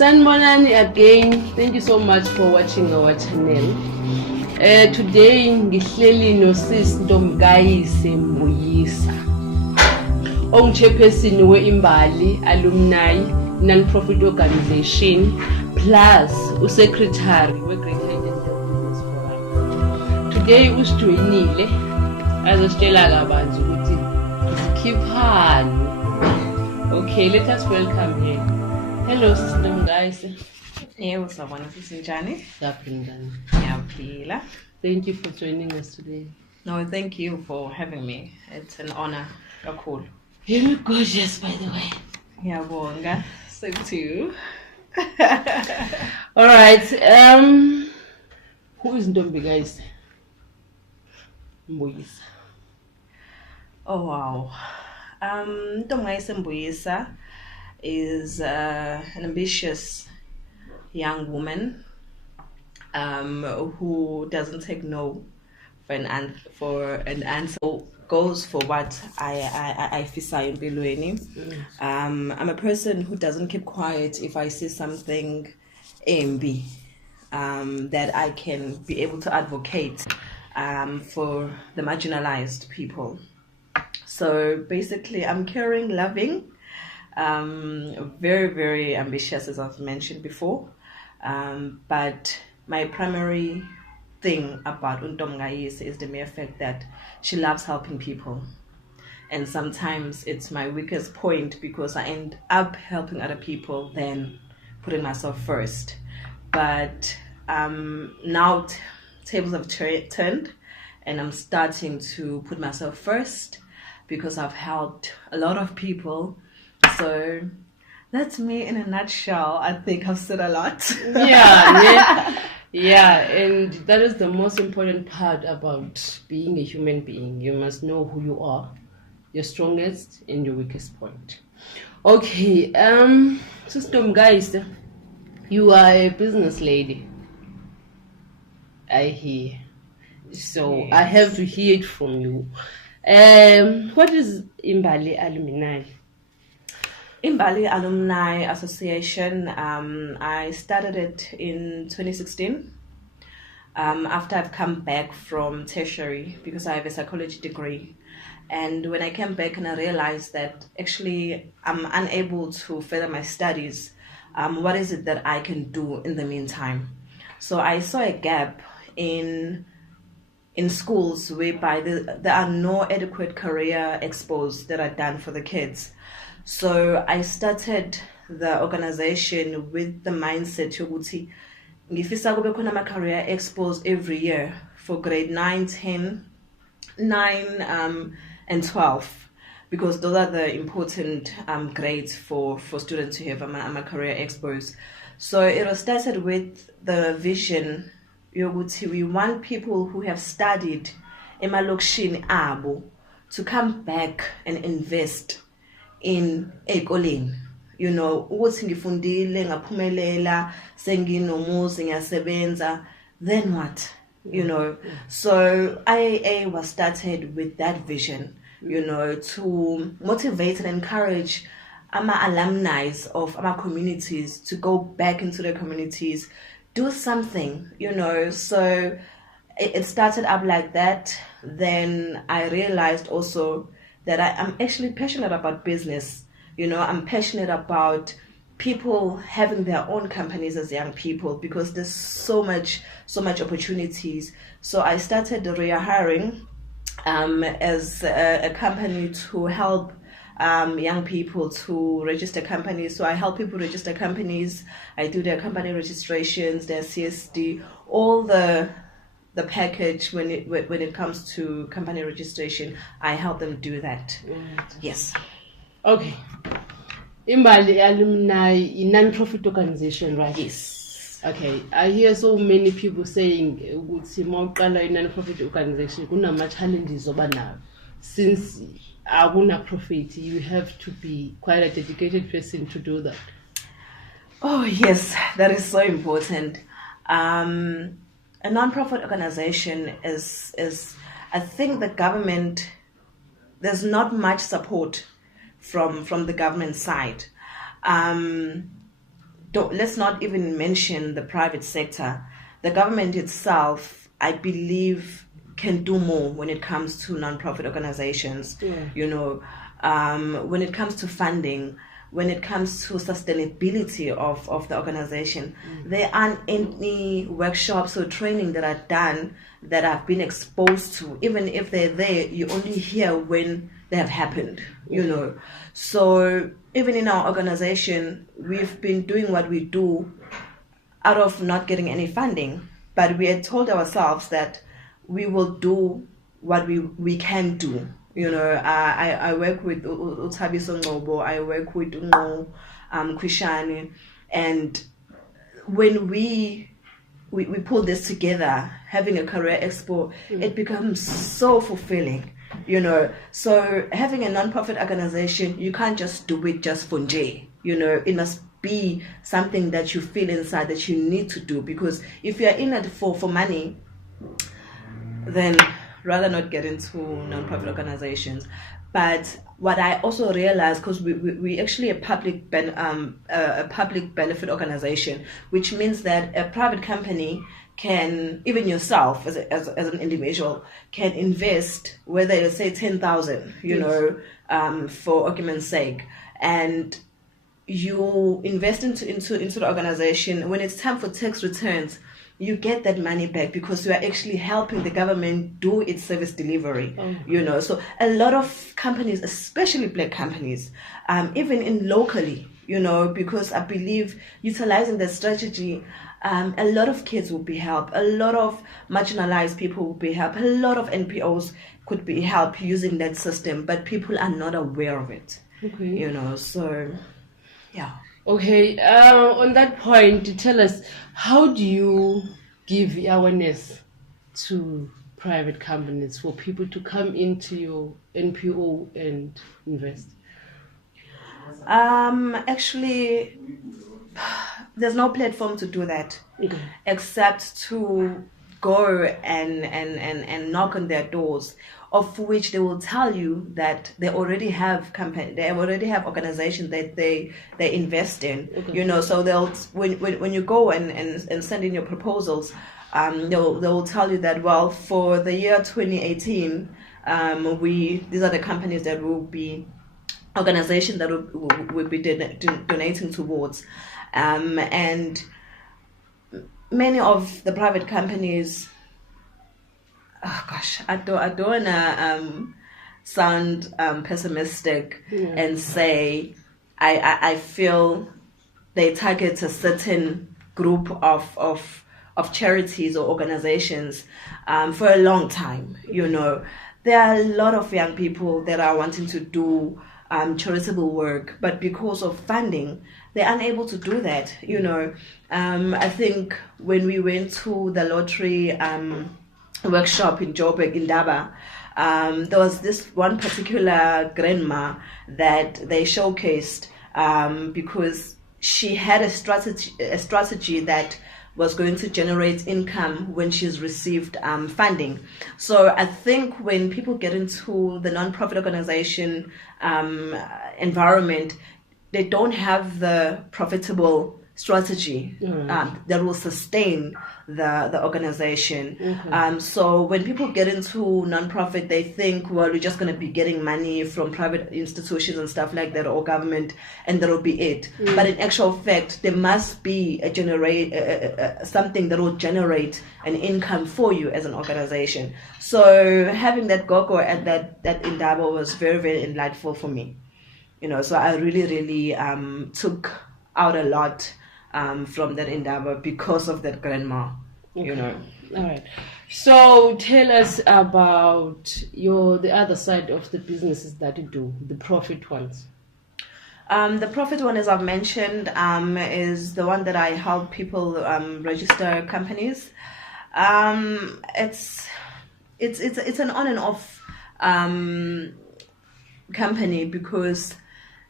Sanibonani again. Thank you so much for watching our channel. Today ngihleli no sis Ntombikayise Mbuyisa. Chairperson we Imbali Alumni non-profit organization plus secretary we Greater Business Forum. Today usjoinile azositshela kabanzi ukuthi sikhiphani. Okay, let us welcome him. Hello, Sister Ntombikayise. Yebo, sawubona sisinjani? Ngaphandle. Ngiyaphila. Thank you for joining us today. No, thank you for having me. It's an honor. Kakhulu. You look gorgeous, by the way. Ngiyabonga. Same to you. All right. Who is Ntombikayise Mbuyisa? Oh wow. Ntombikayise Mbuyisa is an ambitious young woman who doesn't take no for an answer, goes for what I fisa empilweni. I'm a person who doesn't keep quiet if I see something embi that I can be able to advocate for the marginalized people. So basically, I'm caring, loving, very, very ambitious, as I've mentioned before. But my primary thing about Ntombikayise is the mere fact that she loves helping people. And sometimes it's my weakest point because I end up helping other people than putting myself first. But now tables have turned and I'm starting to put myself first because I've helped a lot of people. So that's me in a nutshell. I think I've said a lot. Yeah, and that is the most important part about being a human being. You must know who you are, your strongest and your weakest point. Okay, Sister Ntombikayise, you are a business lady, I hear. So yes. I have to hear it from you. What is Imbali Alumni? Imbali Alumni Association, I started it in 2016 after I've come back from tertiary because I have a psychology degree. And when I came back and I realized that actually I'm unable to further my studies, what is it that I can do in the meantime? So I saw a gap in schools whereby there are no adequate career expos that are done for the kids. So I started the organization with the mindset yokuthi ngifisa kube khona ama career expos every year for grade 9, 10, 9 and 12 because those are the important grades for students to have ama career expos. So it was started with the vision yokuthi we want people who have studied emalokishini abo to come back and invest in ekoleni. You know, ukuthi ngifundile ngaphumelela senginomuzi ngiyasebenza, then what? You know, so IAA was started with that vision, you know, to motivate and encourage alumni of our communities to go back into their communities, do something, you know. So it started up like that. Then I realized also that I'm actually passionate about business. You know, I'm passionate about people having their own companies as young people because there's so much opportunities. So I started the Ria hiring as a company to help young people to register companies. So I help people register companies. I do their company registrations, their CSD, all the package when it comes to company registration. I help them do that. Right. Yes. Okay. Imbali Alumni, a non-profit organization, right? Yes. Okay. I hear so many people saying ukuthi mawuqala a non-profit organization kunama challenges obanayo. Since akuna profit, you have to be quite a dedicated person to do that. Oh yes, that is so important. A non-profit organization is I think the government, there's not much support from the government side. let's not even mention the private sector. The government itself, I believe, can do more when it comes to non-profit organizations. When it comes to funding, when it comes to sustainability of the organization. There aren't any workshops or training that are done that I've been exposed to. Even if they're there, you only hear when they have happened, So even in our organization, we've been doing what we do out of not getting any funding. But we had told ourselves that we will do what we can do. I work with Utabiso Ngobo, I work with Kwishani, and when we pull this together, having a career expo, it becomes so fulfilling. So having a non-profit organization, you can't just do it just for J. It must be something that you feel inside that you need to do, because if you're in it for money, then rather not get into non-profit organizations. But what I also realized, because we actually a public benefit organization, which means that a private company can, even yourself as an individual, can invest, whether you say 10,000, for argument's sake, and you invest into the organization. When it's time for tax returns, you get that money back because you are actually helping the government do its service delivery. So a lot of companies, especially black companies, even in locally, because I believe utilizing that strategy, a lot of kids will be helped, a lot of marginalized people will be helped, a lot of NPOs could be helped using that system, but people are not aware of it. So yeah. Okay, on that point, tell us, how do you give awareness to private companies for people to come into your NPO and invest? Actually, there's no platform to do that, except to go and knock on their doors, of which they will tell you that they already have organizations that they invest in. So they'll when you go and send in your proposals, they'll tell you that, well, for the year 2018, these are the companies that will be organizations that will be donating towards, and many of the private companies, I don't wanna sound pessimistic and say I feel they target a certain group of charities or organizations for a long time. There are a lot of young people that are wanting to do charitable work, but because of funding, they're unable to do that. I think when we went to the lottery workshop in Joburg, in Daba, there was this one particular grandma that they showcased because she had a strategy that was going to generate income when she's received funding. So I think when people get into the non-profit organization environment, they don't have the profitable strategy that will sustain the organization. So when people get into non-profit, they think, well, we're just going to be getting money from private institutions and stuff like that, or government, and that'll be it. But in actual fact, there must be something that will generate an income for you as an organization. So having that go at that Indaba was very, very enlightful for me. So I really, really took out a lot from that Indaba because of that grandma. All right. So tell us about the other side of the businesses that you do, the profit ones. The profit one, as I've mentioned, is the one that I help people register companies. It's an on and off company, because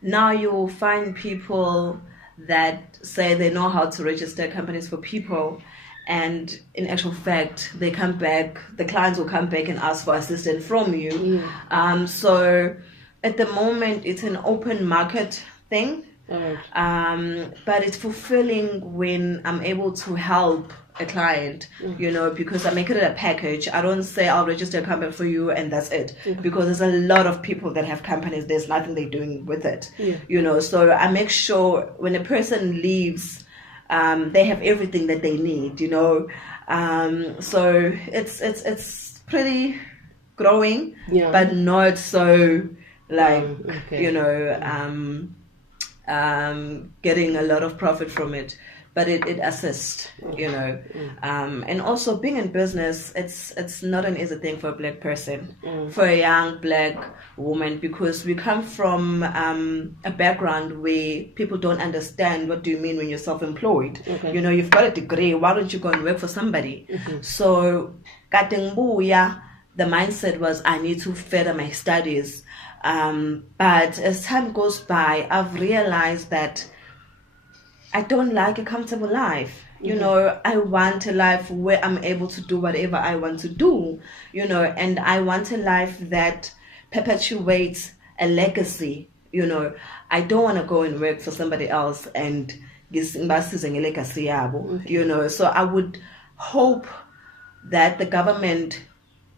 now you'll find people that say they know how to register companies for people, and in actual fact, they come back, the clients will come back and ask for assistance from you. So at the moment, it's an open market thing. But it's fulfilling when I'm able to help a client, because I make it a package. I don't say I'll register a company for you and that's it, because there's a lot of people that have companies. There's nothing they're doing with it, so I make sure when a person leaves, they have everything that they need, so it's pretty growing, but not so like getting a lot of profit from it, but it assists, and also being in business, it's not an easy thing for a black person, for a young black woman, because we come from a background where people don't understand what do you mean when you're self-employed. You've got a degree, why don't you go and work for somebody? So the mindset was I need to further my studies. But as time goes by, I've realized that I don't like a comfortable life. I want a life where I'm able to do whatever I want to do, and I want a life that perpetuates a legacy. I don't want to go and work for somebody else and a legacy, so I would hope that the government,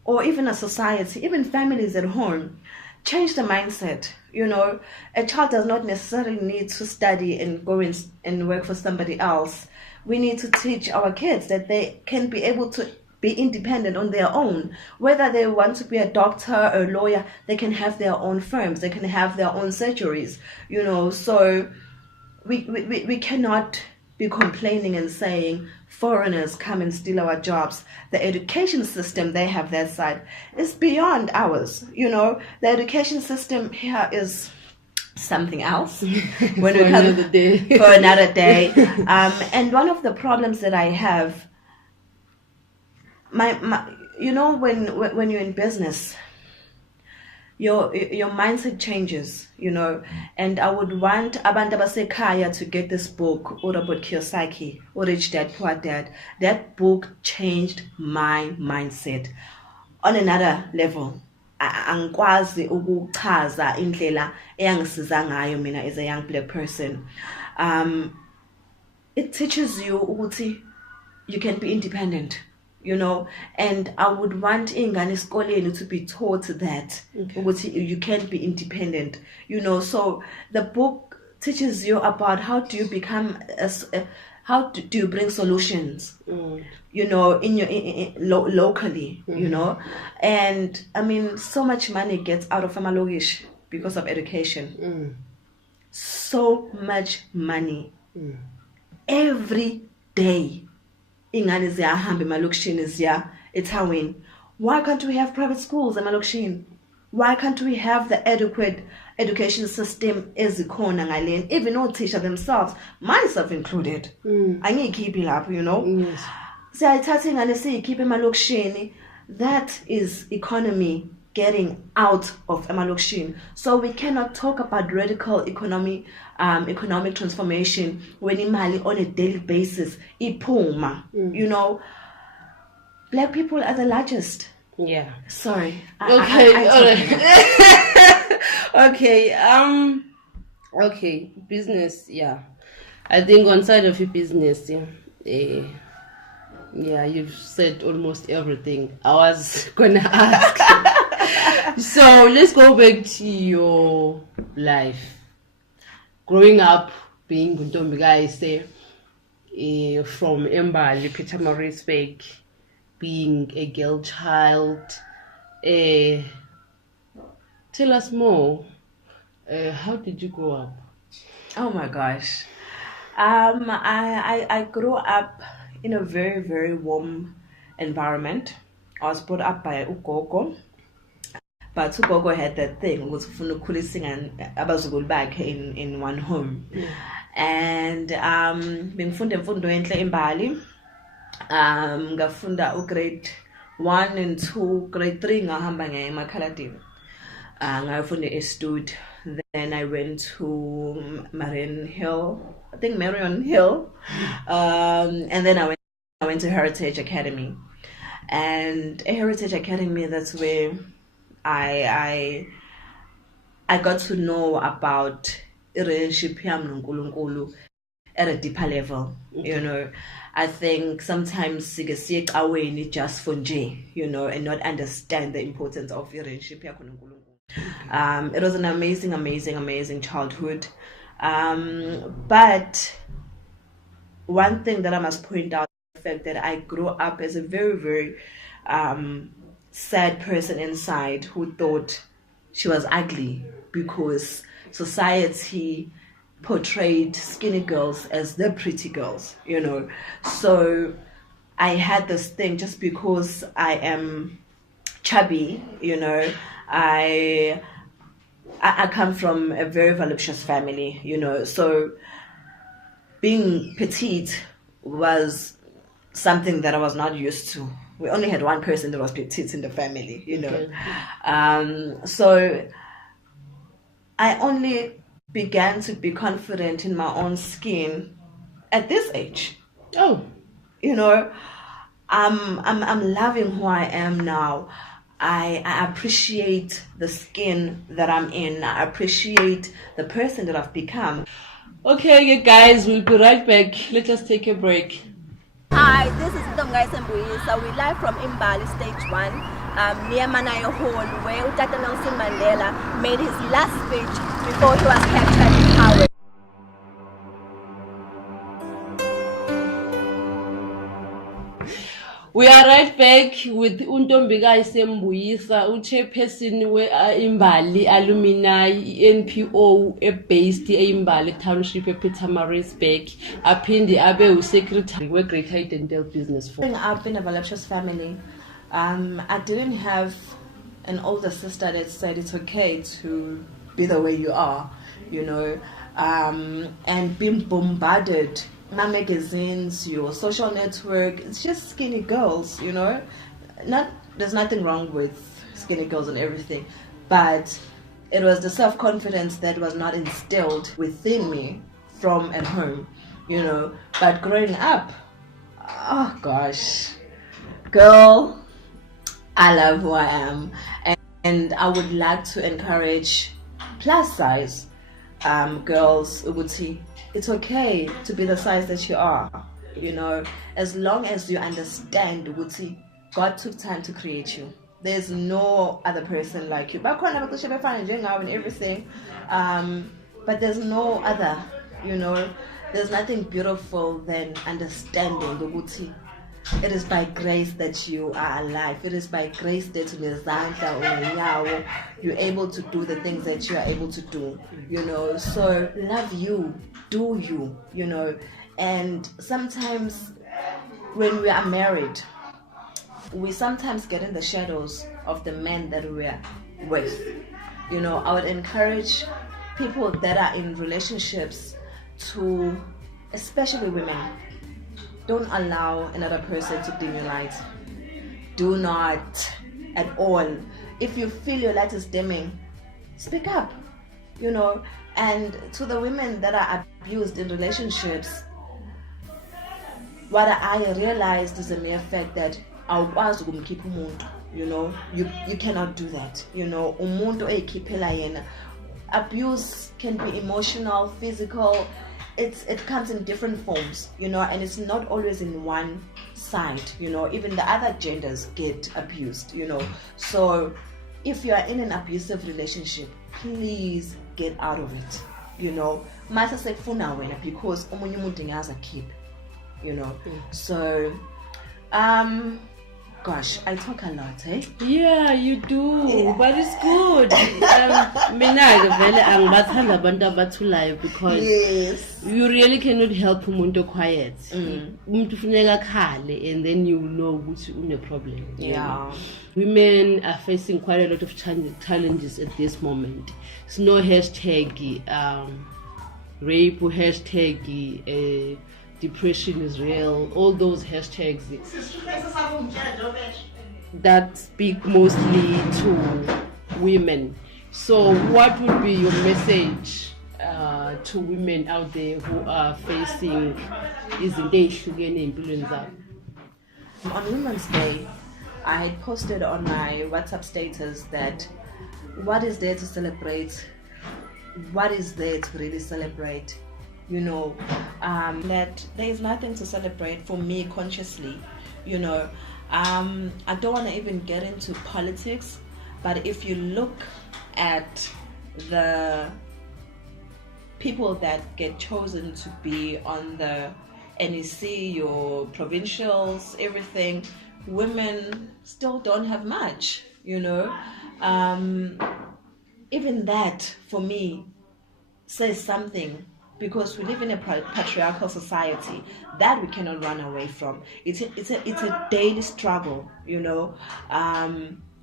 or even a society, even families at home, change the mindset. A child does not necessarily need to study and go and work for somebody else. We need to teach our kids that they can be able to be independent on their own. Whether they want to be a doctor or a lawyer, they can have their own firms, they can have their own surgeries, so we cannot be complaining and saying foreigners come and steal our jobs. The education system they have that side is beyond ours. The education system here is something else. When we come for another day. And one of the problems that I have, when you're in business, your mindset changes, and I would want abantu abasekhaya to get this book, Robert Kiyosaki, Rich Dad Poor Dad. That book changed my mindset on another level. Angikwazi ukuchaza indlela eyangisiza ngayo mina as a young black person. It teaches you ukuthi you can be independent. And I would want ingane esikoleni to be taught that you can be independent. So the book teaches you about how do you become how do you bring solutions, in your locally, and I mean, so much money gets out of Amalogish because of education. So much money every day. Ingane ziyahamba emalokishini etawini. Why can't we have private schools emalokishini? Why can't we have the adequate education system ezikhona ngale? Even all teachers themselves, myself included, angiyikhiphi lapho, Yes. Siyayithatha ingane siyikhiphe emalokishini. That is economy getting out of emalokishini. So we cannot talk about radical economic transformation when imali on a daily basis iphuma. Black people are the largest. Yeah. Sorry. Okay. Okay. Okay. Business. Yeah. I think on side of your business, yeah, you've said almost everything I was gonna ask. So let's go back to your life. Growing up, being Ntombikayise, from Imbali, Pietermaritzburg, being a girl child. Tell us more. How did you grow up? Oh my gosh. I grew up in a very, very warm environment. I was brought up by ugogo. But ugogo had that thing, was kulising and abazukulu back in one home. And bengifunda imfundo enhle eMbali. Ngafunda grade 1 and 2, grade 3 ngahamba ngeMakhaladi. Ngafunda eStud. Then I went to Marion Hill. And then I went to Heritage Academy. And at Heritage Academy, that's where I got to know about relationship yami noNkulunkulu at a deeper level. You know, I think sometimes siye just for nje, you know, and not understand the importance of your relationship yakho noNkulunkulu. It was an amazing childhood. But one thing that I must point out is the fact that I grew up as a very sad person inside who thought she was ugly because society portrayed skinny girls as the pretty girls, you know. So I had this thing, just because I am chubby, you know, I come from a very voluptuous family, you know, so being petite was something that I was not used to. We only had one person that was petite in the family, you know. Okay. So I only began to be confident in my own skin at this age. Oh, you know, I'm loving who I am now. I appreciate the skin that I'm in. I appreciate the person that I've become. Okay, guys, we'll be right back. Let us take a break. Hi, this is Ntombikayise Mbuyisa. We're live from Imbali, stage 1, near Manayo Hall, where Utata Nelson Mandela made his last speech before he was captured in power. We are right back with Ntombikayise Mbuyisa, chairperson we Imbali Alumni NPO based Imbali Township Pietermaritzburg. Aphinde abe secretary we Greater Dental Business Forum. Growing up in a voluptuous family, I didn't have an older sister that said it's okay to be the way you are, you know, and being bombarded. My magazines, your social network, it's just skinny girls, you know. There's nothing wrong with skinny girls and everything, but it was the self-confidence that was not instilled within me from at home, you know. But growing up, oh gosh, girl, I love who I am, and I would like to encourage plus size girls, Ubuti. It's okay to be the size that you are, you know, as long as you understand, Ubuti, God took time to create you. There's no other person like you. And everything, but there's no other, you know. There's nothing beautiful than understanding, Ubuti. It is by grace that you are alive. It is by grace that you're able to do the things that you are able to do, you know. So love you, do you, you know. And sometimes when we are married, we sometimes get in the shadows of the men that we're with. You know, I would encourage people that are in relationships to, especially women, don't allow another person to dim your light. Do not at all. If you feel your light is dimming, speak up, you know. And to the women that are abused in relationships, what I realized is the mere fact that you know, you cannot do that, you know. Abuse can be emotional, physical. It comes in different forms, you know, and it's not always in one side, you know. Even the other genders get abused, you know. So if you are in an abusive relationship, please get out of it, you know. Because a keep, you know. So gosh, I talk a lot, eh? Yeah, you do, yeah. But it's good. Because yes, you really cannot help umuntu quiet. Umuntu funeka khale, and then you know which is a problem. Yeah. Women are facing quite a lot of challenges at this moment. It's no hashtag rape or hashtag depression is real, all those hashtags that speak mostly to women. So what would be your message to women out there who are facing on Women's Day? I had posted on my WhatsApp status that what is there to celebrate what is there to really celebrate? You know, that there is nothing to celebrate for me consciously. You know, I don't want to even get into politics, but if you look at the people that get chosen to be on the NEC, your provincials, everything, women still don't have much, you know. Even that for me says something, because we live in a patriarchal society that we cannot run away from. It's a daily struggle, you know,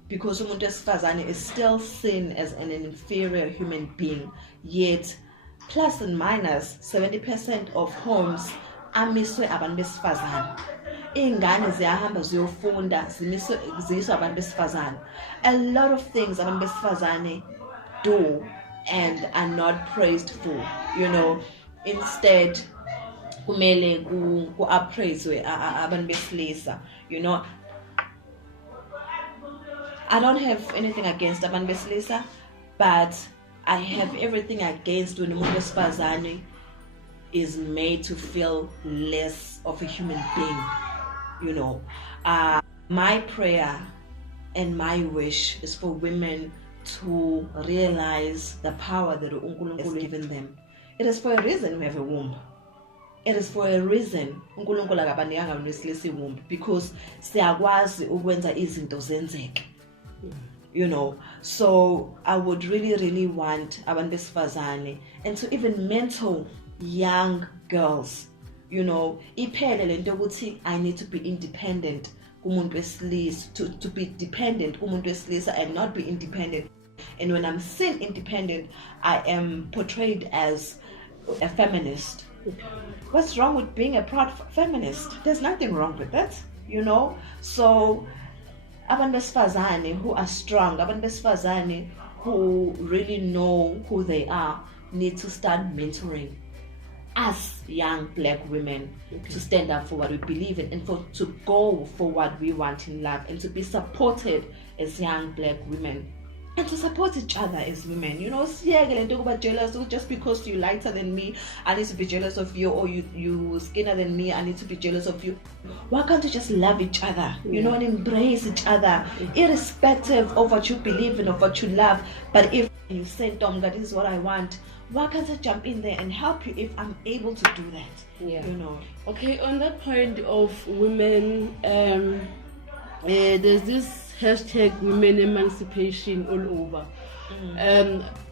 because umuntu wesifazane is still seen as an inferior human being, yet plus and minus 70% of homes amiswe abantu besifazane. Iy'ngane ziyahamba ziyofunda ziyiswa abantu besifazane. A lot of things abantu besifazane do and are not praised for, you know. Instead kumele ku-appraiswe abantu besilisa, you know. I don't have anything against abantu besilisa, but I have everything against when umuntu wesifazane is made to feel less of a human being, you know. My prayer and my wish is for women to realize the power that uNkulunkulu has given them. It is for a reason we have a womb. It is for a reason uNkulunkulu akabanikanga abantu besilisa iwomb, because siyakwazi ukwenza izinto zenzeke. You know, so I would really want abantu besifazane and to even mentor young girls, you know, iphele lento ukuthi I need to be independent kumuntu wesilisa, to be dependent kumuntu wesilisa and not be independent. And when I'm seen independent, I am portrayed as a feminist. What's wrong with being a proud feminist? There's nothing wrong with that, you know. So abantu besifazane who are strong, abantu besifazane who really know who they are, need to start mentoring us young black women to stand up for what we believe in and to go for what we want in life, and to be supported as young black women and to support each other as women. You know, jealous, just because you're lighter than me, I need to be jealous of you, or you skinnier than me, I need to be jealous of you. Why can't you just love each other, you know, and embrace each other, irrespective of what you believe in, of what you love? But if you say, Ntombi, this is what I want, why can't I jump in there and help you if I'm able to do that? Yeah. You know. Okay, on that point of women, there's this hashtag women emancipation all over.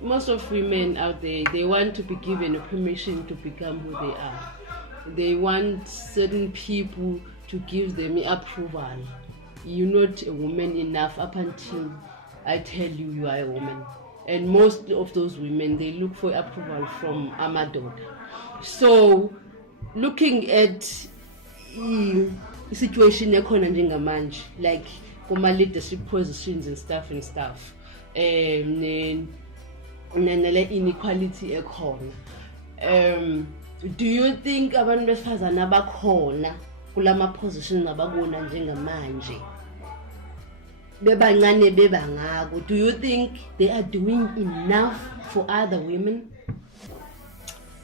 Most of women out there, they want to be given a permission to become who they are. They want certain people to give them approval. You're not a woman enough up until I tell you you are a woman. And most of those women, they look for approval from Amador. So, looking at the situation njengamanje, like kuma leadership positions and stuff, nale inequality ekhona, do you think abantu besifazana abakhona kulama positions abakona njengamanje bebancane bebangako, do you think they are doing enough for other women?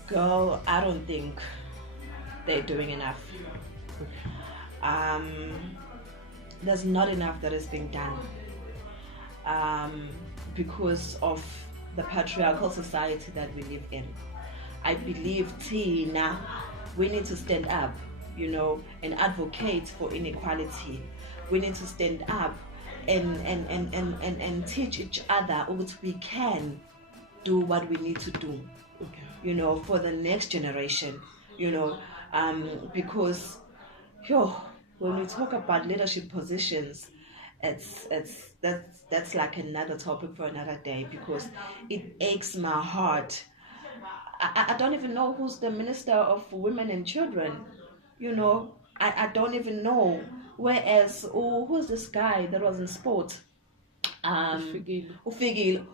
Girl, I don't think they're doing enough. There's not enough that is being done, because of the patriarchal society that we live in. I believe Tina, we need to stand up, you know, and advocate for inequality. We need to stand up and teach each other what we can do, what we need to do, you know, for the next generation, you know, because when we talk about leadership positions, that's like another topic for another day, because it aches my heart. I don't even know who's the Minister of Women and Children, you know. I don't even know. Whereas, who's this guy that was in sport? Ufigile,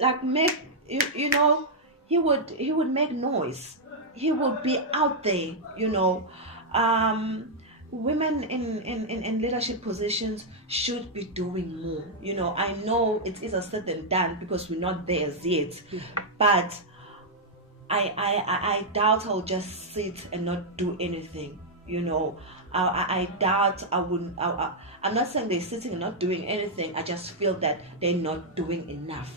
like make you know, he would make noise. He would be out there, you know. women in leadership positions should be doing more. I know it's easier said than done because we're not there as yet, but I doubt I'll just sit and not do anything. I doubt I wouldn't. I'm not saying they're sitting and not doing anything. I just feel that they're not doing enough.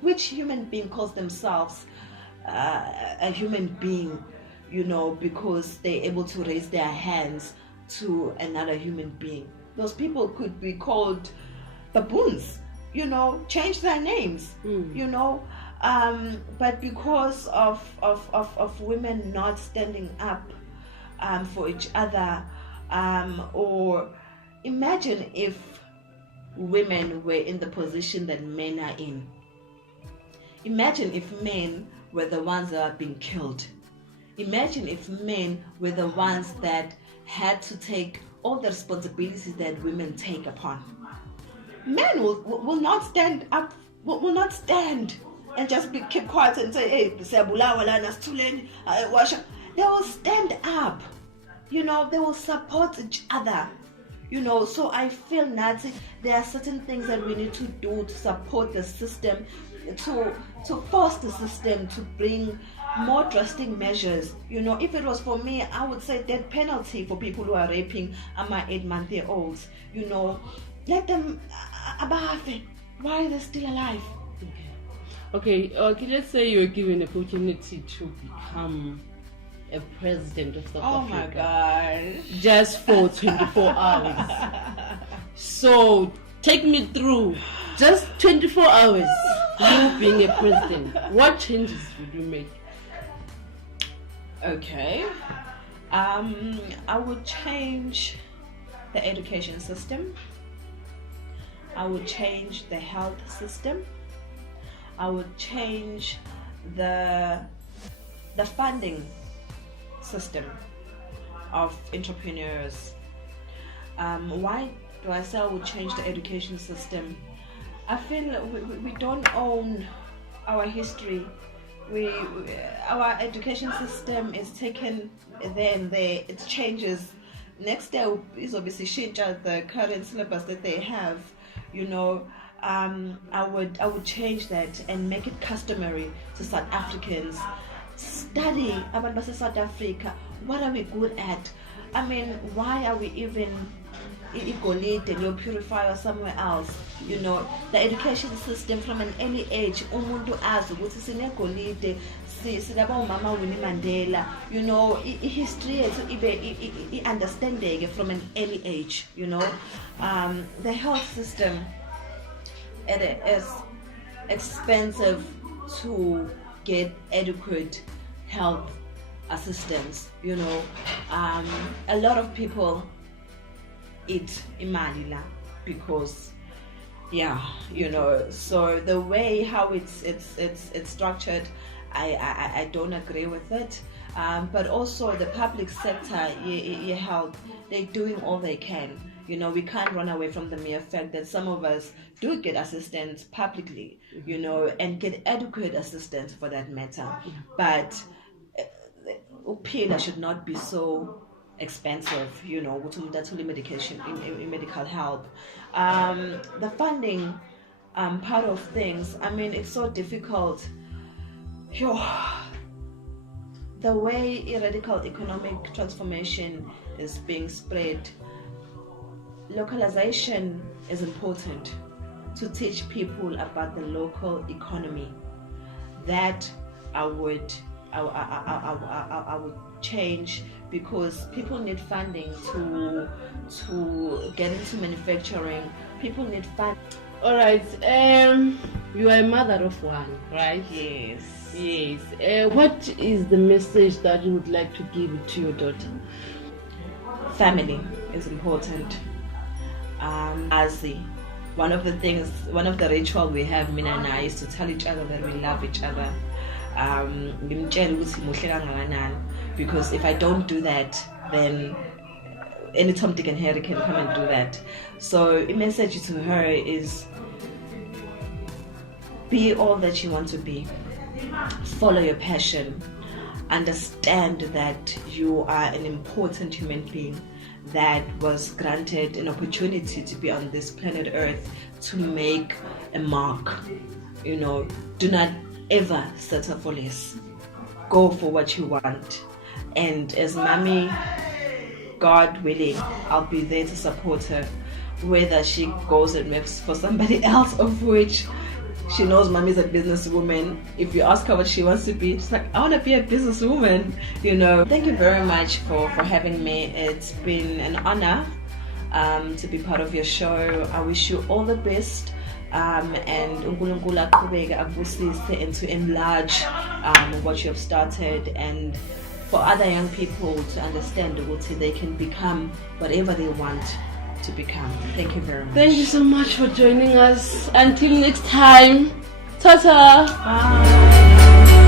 Which human being calls themselves a human being, because they're able to raise their hands to another human being? Those people could be called baboons, change their names, but because of women not standing up for each other, or imagine if women were in the position that men are in. Imagine if men were the ones that are being killed. Imagine if men were the ones that had to take all the responsibilities that women take upon. Men will not stand up, will not stand and just keep quiet and say, hey, they will stand up. They will support each other. So I feel that there are certain things that we need to do to support the system, to force the system to bring more drastic measures. If it was for me, I would say death penalty for people who are raping my 8-month-olds. Let them abafe. Why are they still alive? Okay, let's say you're given an opportunity to become a president of South Africa. Oh my God. Just for 24 hours. So take me through just 24 hours, you being a president. What changes would you make? Okay. I would change the education system. I would change the health system. I would change the funding system of entrepreneurs. Why do I say I would change the education system? I feel we don't own our history. Our education system is taken there and there. It changes. Next day is obviously change the current syllabus that they have. I would change that and make it customary to South Africans. Study about South Africa. What are we good at? Why are we even igolite and your purifier somewhere else? The education system from an early age, umuntu azi ukuthi sinegolide, silaba umama Winnie Mandela. History ibe understanding from an early age. The health system, it is expensive to get adequate health assistance. A lot of people eat imali la because so the way how it's structured, I don't agree with it. But also the public sector, health, they're doing all they can. We can't run away from the mere fact that some of us do get assistance publicly, and get adequate assistance for that matter. But upila should not be so expensive, medication in medical help. The funding part of things, it's so difficult. The way radical economic transformation is being spread, localization is important to teach people about the local economy. That I would change, because people need funding to get into manufacturing. People need funding. All right. You are a mother of one, right? Yes. What is the message that you would like to give to your daughter? Family is important. One of the rituals we have, Mina and I, is to tell each other that we love each other. Because if I don't do that, then any Tom, Dick and Harry can come and do that. So a message to her is, be all that you want to be. Follow your passion. understand that you are an important human being that was granted an opportunity to be on this planet Earth to make a mark. You know, do not ever settle for less. Go for what you want. And as mommy, God willing, I'll be there to support her, whether she goes and works for somebody else, of which she knows mommy's a businesswoman. If you ask her what she wants to be, she's like, I want to be a businesswoman, you know. Thank you very much for having me. It's been an honor to be part of your show. I wish you all the best, and uNkulunkulu aqhubeke akubusise and to enlarge what you have started, and for other young people to understand that they can become whatever they want to become. Thank you very much. Thank you so much for joining us. Until next time, ta-ta. Bye.